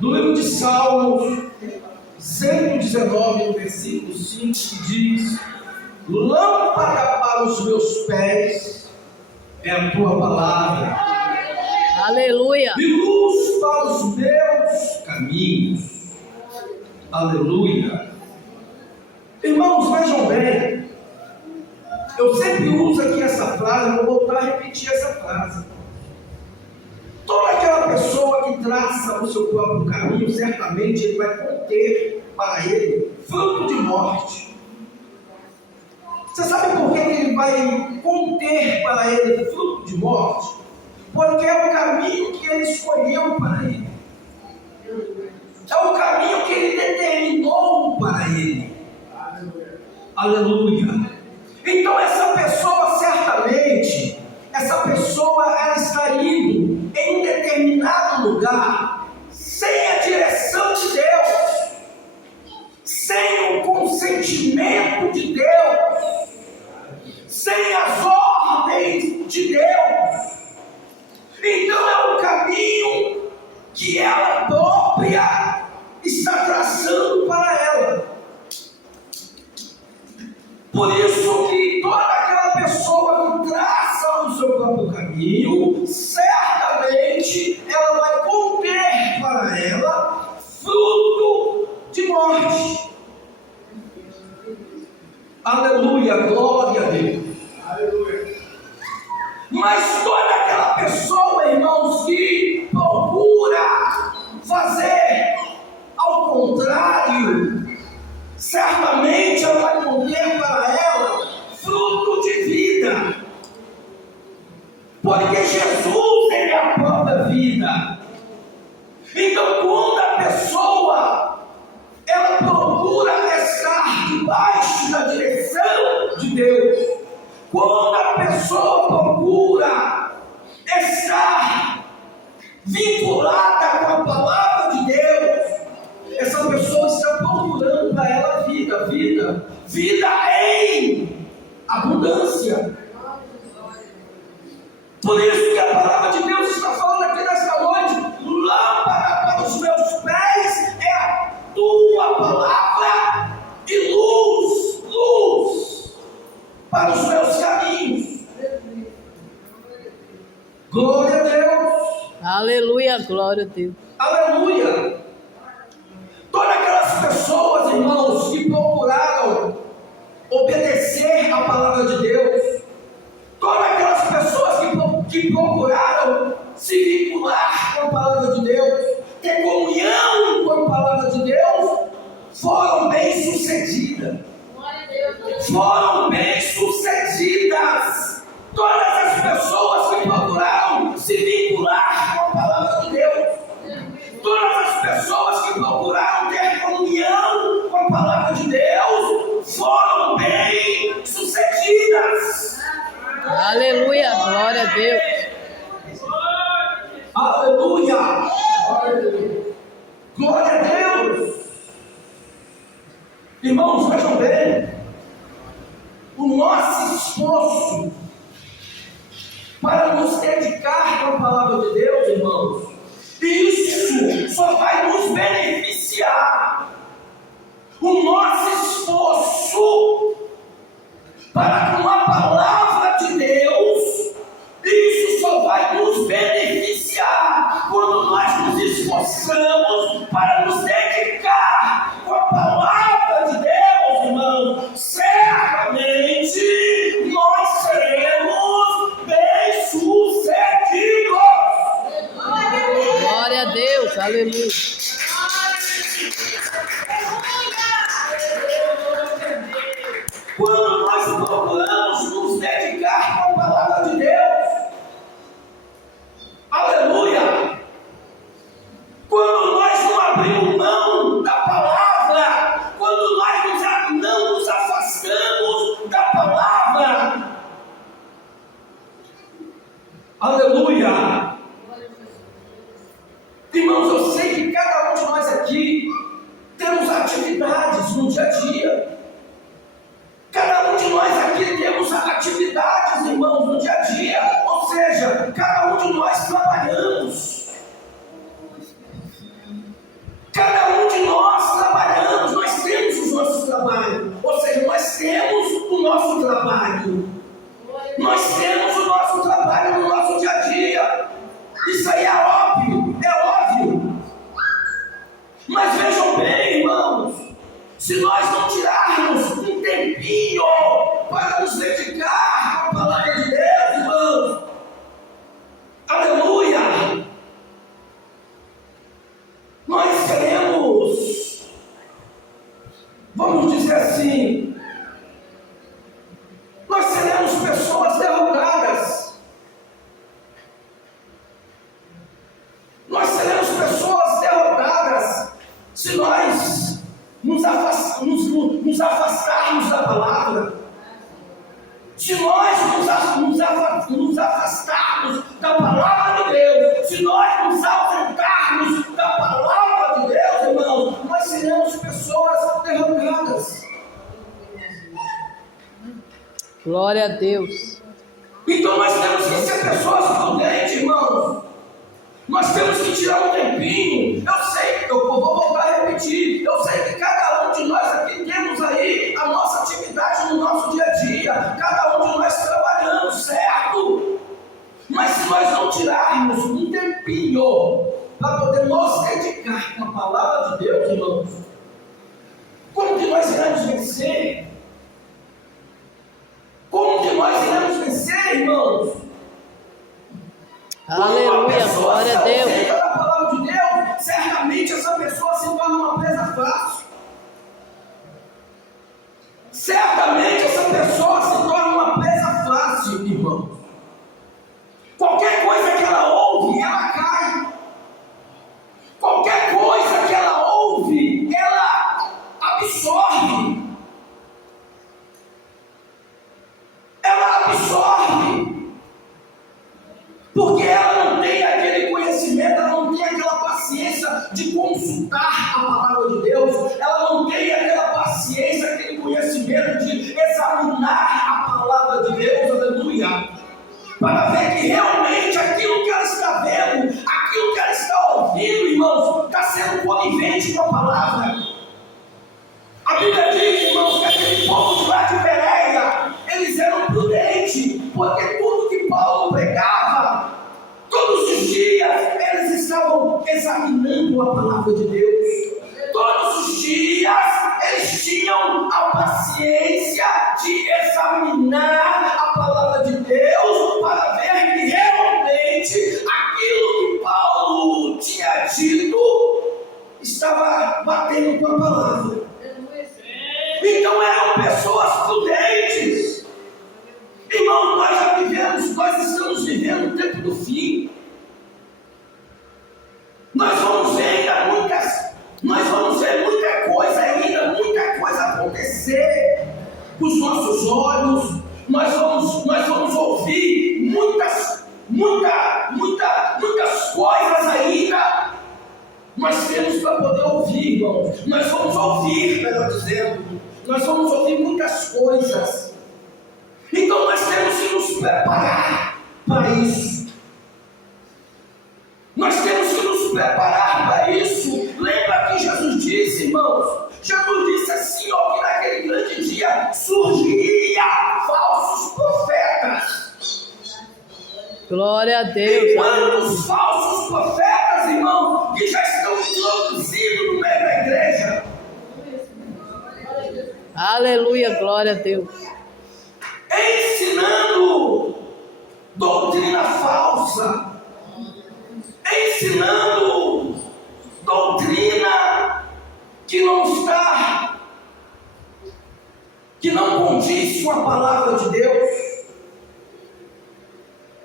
No livro de Salmos 119, no versículo 5, que diz: lâmpada para os meus pés é a tua palavra, Aleluia. e luz para os meus caminhos. Aleluia. Irmãos, vejam bem, eu sempre uso aqui essa frase, vou voltar a repetir essa frase. Toda aquela pessoa que traça o seu próprio caminho, certamente ele vai conter para ele fruto de morte. Você sabe por que ele vai conter para ele fruto de morte? Porque é o caminho que ele escolheu para ele. É o caminho que ele determinou para ele. Aleluia. Então essa pessoa certamente, ela está indo em um determinado lugar, sem a direção de Deus, sem o consentimento de Deus, sem as ordens de Deus. Então é um caminho que ela própria está traçando para ela. Por isso que toda aquela pessoa que traça o seu próprio caminho, certamente ela vai conter para ela fruto de morte. Aleluia, glória a Deus. Aleluia. Mas toda aquela pessoa, irmãos, que procura fazer ao contrário, certamente ela vai conter para ela fruto de vida, porque Jesus, ele é a própria vida. Então, quando a pessoa ela procura estar debaixo da direção de Deus, quando a pessoa procura estar vinculada com a palavra de Deus, essa pessoa está procurando para ela vida em abundância. Por isso que a palavra de Deus está falando aqui nesta noite: lâmpada para os meus pés é a tua palavra e luz para os meus caminhos. Glória a Deus. Aleluia, glória a Deus. Aleluia. Todas aquelas pessoas, irmãos, que procuraram obedecer a palavra de Deus, todas aquelas pessoas que procuraram se vincular com a palavra de Deus, ter comunhão com a palavra de Deus, foram bem-sucedidas. Foram bem-sucedidas. Todas as pessoas que procuraram se vincular com a palavra de Deus, todas as pessoas que procuraram ter comunhão com a palavra de Deus, foram bem-sucedidas. Aleluia, glória a Deus. Aleluia. Glória a Deus. Irmãos, vejam bem, o nosso esforço para nos dedicar com a palavra de Deus, irmãos, isso só vai nos beneficiar. O nosso esforço para com a palavra de Deus, isso só vai nos beneficiar quando nós nos esforçamos para nos dedicar com a palavra de Deus, irmão. Certamente nós seremos bem-sucedidos. Glória a Deus, aleluia. Quando nós procuramos nos dedicar com a palavra de Deus, aleluia. Quando nós não abrimos mão da palavra, quando nós não nos afastamos da palavra, aleluia. Irmãos, eu sei que cada um de nós aqui temos atividades no dia a dia. Cada um de nós aqui temos atividades, irmãos, no dia a dia. Ou seja, cada um de nós trabalhamos. trabalho. Nós temos o nosso trabalho no nosso dia a dia. Isso aí é óbvio, é óbvio. Mas vejam bem, irmãos, se nós não tirarmos um tempinho para nos dedicar à palavra de Deus, irmãos, aleluia, nós seremos, vamos dizer assim, nós seremos pessoas derrotadas. Nós seremos pessoas derrotadas se nós nos afastarmos da palavra. Se nós nos afastarmos da palavra de Deus, se nós nos ausentarmos da palavra de Deus, irmãos, nós seremos pessoas derrotadas. Glória a Deus. Então nós temos que ser pessoas prudentes, irmãos. Nós temos que tirar um tempinho. Eu sei, eu vou voltar a repetir. Eu sei que cada um de nós aqui temos aí a nossa atividade no nosso dia a dia. Cada um de nós trabalhando, certo? Mas se nós não tirarmos um tempinho para poder nos dedicar com a palavra de Deus, irmãos, como que nós iremos vencer? Como que nós iremos vencer, irmãos? Aleluia, glória a Deus. Se a palavra de Deus, certamente essa pessoa se torna uma presa fácil. Certamente essa pessoa se torna uma presa fácil, irmãos. Qualquer coisa que ela ouve, ela cai. Qualquer coisa que ela ouve, ela absorve. Ela absorve. Porque ela não tem aquele conhecimento, ela não tem aquela paciência de consultar a palavra de Deus, ela não tem aquela paciência, aquele conhecimento de examinar a palavra de Deus, aleluia, para ver que realmente aquilo que ela está vendo, aquilo que ela está ouvindo, irmãos, está sendo conivente com a palavra. A Bíblia diz, irmãos, que aquele povo de lá de Bereia, eles eram prudentes, porque tudo que Paulo pregava, todos os dias, eles estavam examinando a palavra de Deus. Todos os dias, eles tinham a paciência de examinar a palavra de Deus para ver que realmente aquilo que Paulo tinha dito estava batendo com a palavra. Então eram pessoas prudentes. Irmãos, nós estamos vivendo o tempo do fim. Nós vamos ver muita coisa acontecer com os nossos olhos. Nós vamos ouvir muitas coisas ainda. Nós temos para poder ouvir, irmãos. Nós vamos ouvir, melhor dizendo. Nós vamos ouvir muitas coisas. Então nós temos que nos preparar para isso. Nós temos que nos preparar para isso. Lembra que Jesus disse, irmãos? Jesus disse assim, ó, que naquele grande dia surgiria falsos profetas. Glória a Deus. E quantos falsos profetas, irmãos, que já estão introduzidos no meio da igreja? Aleluia, glória a Deus. Ensinando doutrina falsa, ensinando doutrina que não condiz com a palavra de Deus,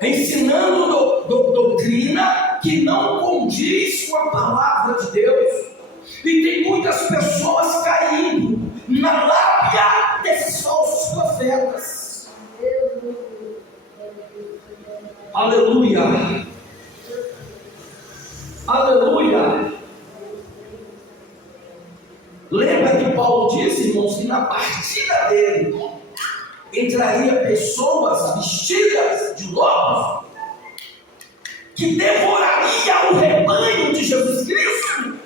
ensinando doutrina que não condiz com a palavra de Deus, e tem muitas pessoas caindo na lábia desses falsos profetas. Aleluia, aleluia. Lembra que Paulo disse, irmãos, que na partida dele entraria pessoas vestidas de lobos que devoraria o rebanho de Jesus Cristo.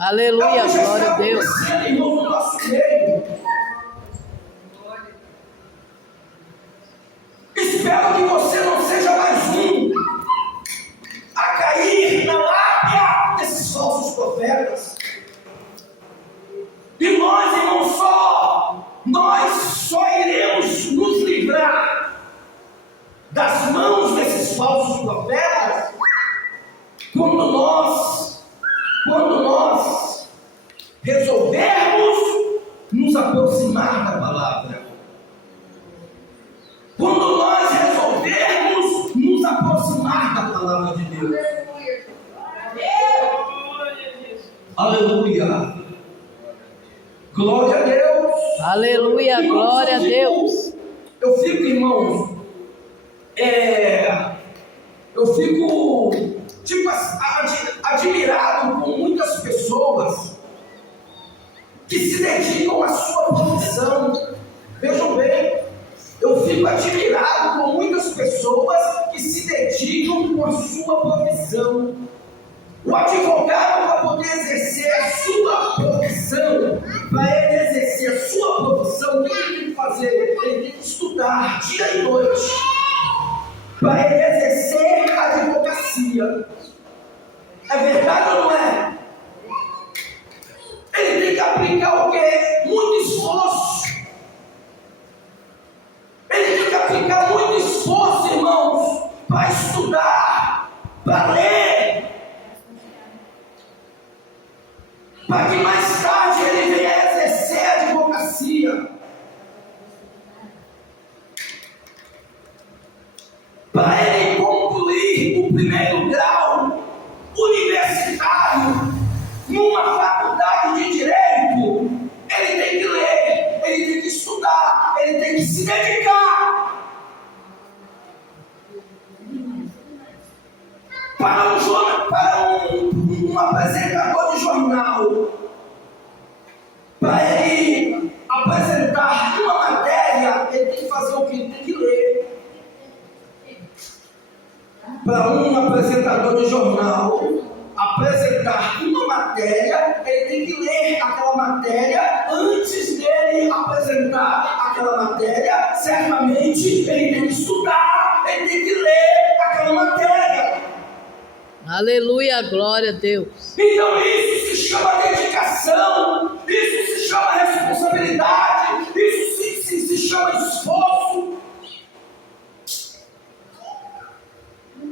Aleluia, glória a Deus. Irmão, no nosso meio. desses falsos profetas. E nós, irmãos, nós só iremos nos livrar das mãos desses falsos profetas quando nós resolvermos nos aproximar da palavra. Quando nós resolvermos nos aproximar da palavra de Deus. Aleluia. Glória a Deus. Aleluia, Irmãos, glória a Deus. Eu fico, irmãos, eu fico tipo admirado com muitas pessoas que se dedicam à sua profissão. Vejam bem, eu fico admirado com muitas pessoas que se dedicam com a sua profissão. O advogado, para poder exercer a sua profissão, para ele exercer a sua profissão, o que ele tem que fazer? Ele tem que estudar dia e noite para ele exercer a advocacia. É verdade ou não é? Ele tem que aplicar o quê? Muito esforço. Ele tem que aplicar muito esforço, irmãos, para estudar, para ler, para que mais tarde ele venha exercer a advocacia. Para ele concluir o primeiro grau universitário numa faculdade de direito, ele tem que ler, ele tem que estudar, ele tem que se dedicar. Para um apresentador de jornal, para ele apresentar uma matéria, ele tem que fazer o que? Ele tem que ler. Para um apresentador de jornal apresentar uma matéria, ele tem que ler aquela matéria. Antes dele apresentar aquela matéria, certamente ele tem que estudar, ele tem que ler aquela matéria. Aleluia, glória a Deus. Então isso se chama dedicação, isso se chama responsabilidade, isso se chama esforço,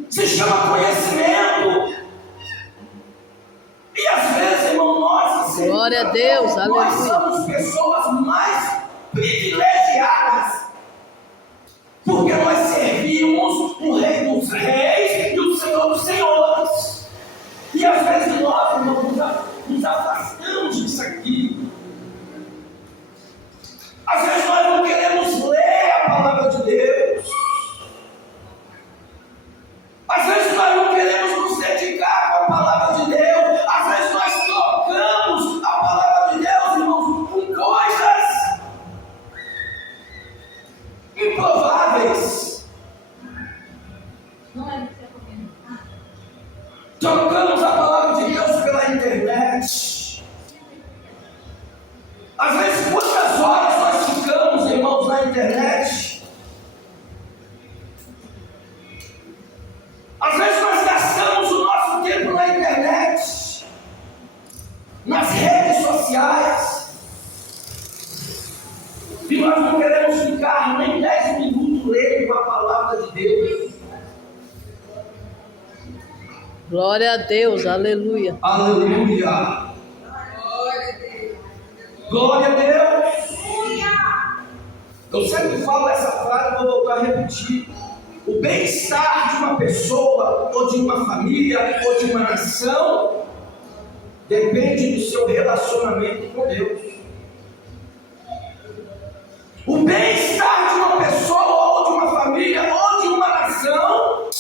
se chama conhecimento. E às vezes, irmão, nós, glória a Deus, aleluia, nós somos pessoas mais privilegiadas, porque nós servimos o Rei dos Reis e o Senhor dos Senhores. E às vezes nós, irmãos, nos afastamos disso aqui. Às vezes nós não queremos ler a palavra de Deus. Às vezes nós não queremos nos dedicar com a palavra de Deus. Às vezes nós trocamos a palavra de Deus, irmãos, com coisas improváveis. Trocamos a palavra de Deus pela internet. Às vezes, quantas horas nós ficamos, irmãos, na internet? Às vezes nós gastamos o nosso tempo na internet, nas redes sociais, e nós não queremos ficar nem 10 minutos lendo a palavra de Deus. glória a Deus, aleluia. Aleluia. Glória a Deus. Eu sempre falo essa frase, vou voltar a repetir. O bem-estar de uma pessoa, ou de uma família, ou de uma nação, depende do seu relacionamento com Deus. O bem-estar de uma pessoa, ou de uma família, ou de uma nação,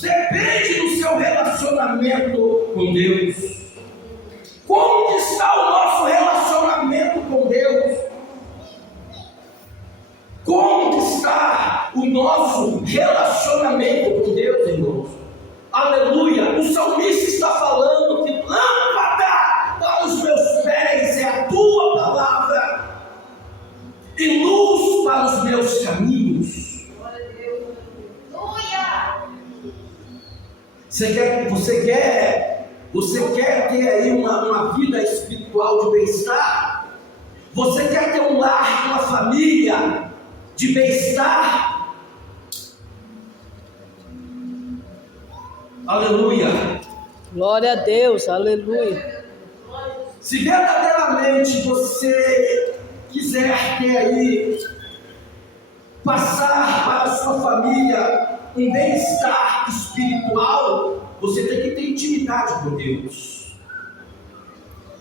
depende do seu relacionamento com Deus. Como que está o nosso relacionamento com Deus? Como que está o nosso relacionamento com Deus, irmãos? Aleluia! O salmista está falando que lâmpada para os meus pés é a tua palavra e luz para os meus caminhos. Você quer Você quer ter aí uma vida espiritual de bem-estar? Você quer ter um lar, uma família de bem-estar? Aleluia! Glória a Deus, aleluia. Se verdadeiramente você quiser ter aí, passar para a sua família um bem-estar espiritual, você tem que ter intimidade com Deus.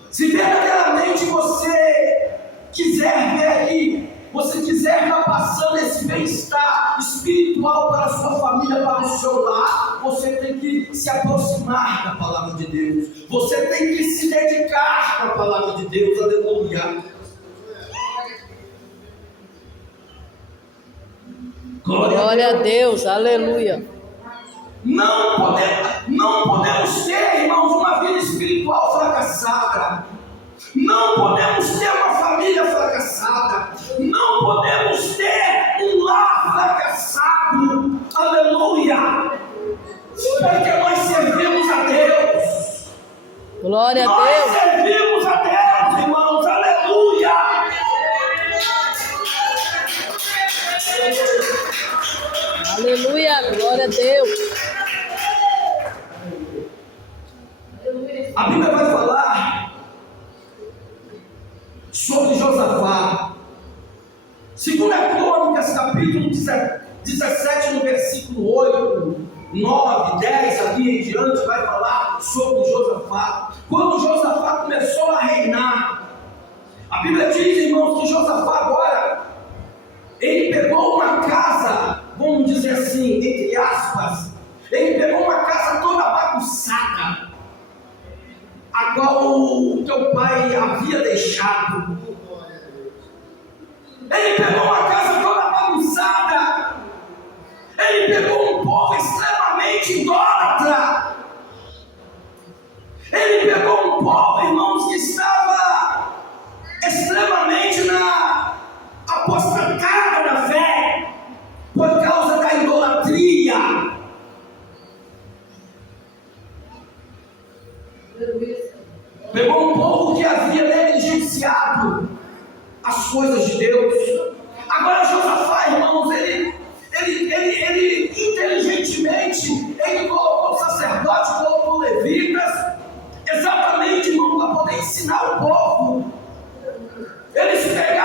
Se verdadeiramente você quiser ver aí, você quiser estar passando esse bem-estar espiritual para a sua família, para o seu lar, você tem que se aproximar da palavra de Deus. Você tem que se dedicar à palavra de Deus. Aleluia. Glória a Deus, aleluia. Não podemos ter, irmãos, uma vida espiritual fracassada. Não podemos ter uma família fracassada. Não podemos ter um lar fracassado. Aleluia. Porque nós servimos a Deus. Glória a Nós Deus. servimos a Deus, irmãos. Aleluia. Aleluia, glória a Deus. A Bíblia vai falar sobre Josafá. 2 Crônicas, capítulo 17, no versículo 8, 9, 10, ali em diante, vai falar sobre Josafá. Quando Josafá começou a reinar, a Bíblia diz, irmãos, que Josafá agora, ele pegou uma casa, vamos dizer assim, entre aspas, ele pegou uma casa toda bagunçada, a qual o teu pai havia deixado. Ele pegou uma casa toda bagunçada. Ele pegou um povo extremamente idólatra. Ele pegou um povo, irmãos, que estava extremamente apostatada na fé, por causa da idolatria. Pegou um povo que havia negligenciado as coisas de Deus. Agora Josafá, irmãos, ele inteligentemente, ele colocou sacerdotes, colocou levitas, exatamente, irmão, para poder ensinar o povo. Eles pegaram